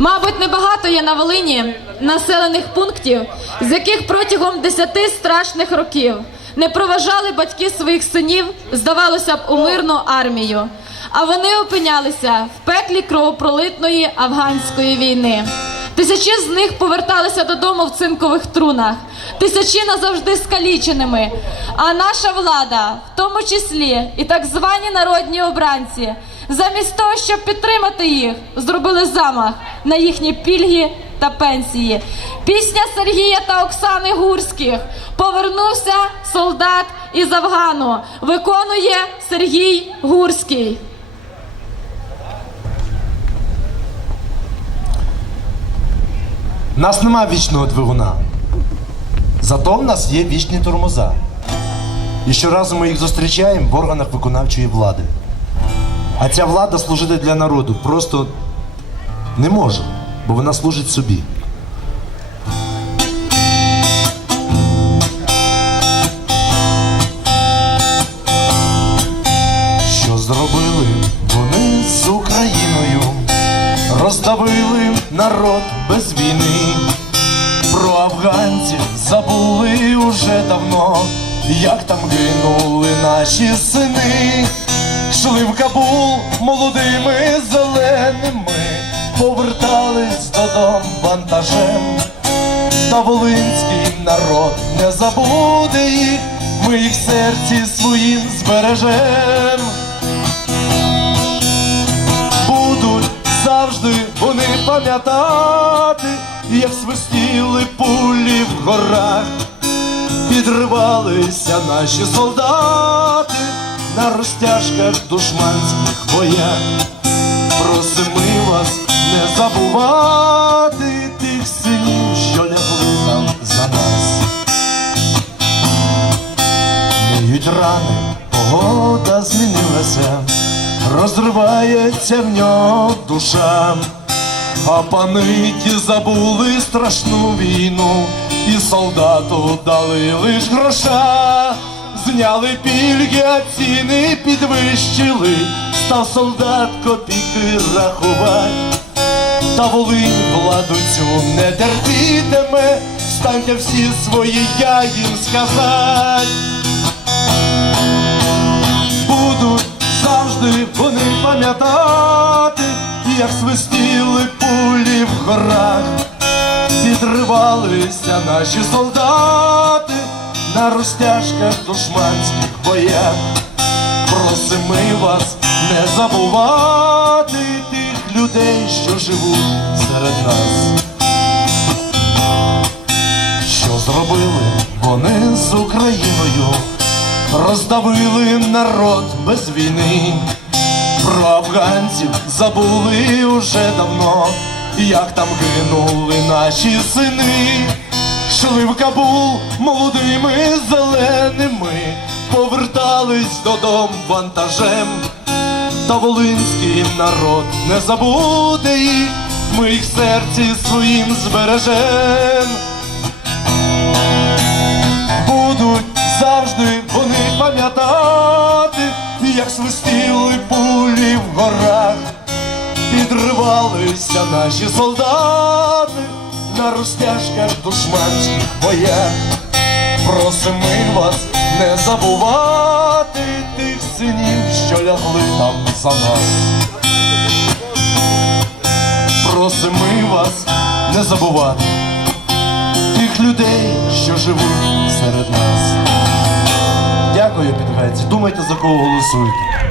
Мабуть, небагато є на Волині населених пунктів, з яких протягом десяти страшних років не проважали батьки своїх синів, здавалося б, у мирну армію. А вони опинялися в пеклі кровопролитної афганської війни. Тисячі з них поверталися додому в цинкових трунах, тисячі назавжди скаліченими. А наша влада, в тому числі і так звані народні обранці, замість того, щоб підтримати їх, зробили замах на їхні пільги та пенсії. Пісня Сергія та Оксани Гурських Повернувся солдат із Афгану. Виконує Сергій Гурський. Нас нема вічного двигуна. Зато в нас є вічні тормоза. І щоразу ми їх зустрічаємо в органах виконавчої влади. А ця влада служити для народу просто не може, бо вона служить собі. Що зробили вони з Україною? Роздавили народ без війни. Про афганців забули уже давно, як там гинули наші сини. Шли в Кабул молодими зеленими, повертались додому вантажем. Та волинський народ не забуде їх, ми їх в серці своїм збережем. Будуть завжди вони пам'ятати, як свистіли пулі в горах, підривалися наші солдати на розтяжках душманських боях. Просимо вас не забувати тих синів, що лягли там за нас. Миють рани, погода змінилася, розривається в нього душа, а паниті забули страшну війну, і солдату дали лиш гроша, зняли пільги, а ціни підвищили, став солдат копійки рахувати. Та Волинь владу цю не терпітиме, станьте всі свої, я їм сказать. Будуть завжди вони пам'ятати, як свистіли пулі в горах, підривалися наші солдати на розтяжках душманських боях. Просимо вас не забувати тих людей, що живуть серед нас. Що зробили вони з Україною? Роздавили народ без війни. Про афганців забули уже давно, як там гинули наші сини. Шли в Кабул молодими зеленими, повертались додому вантажем. Та волинський народ не забуде їх, ми їх серці своїм збережем. Будуть завжди вони пам'ятати, як свистіли пулі в горах, підривалися наші солдати на розтяжках душманських боях. Просимо вас не забувати тих синів, що лягли там за нас. Просимо вас не забувати тих людей, що живуть серед нас. Дякую, підгайці. Думайте, за кого голосуєте.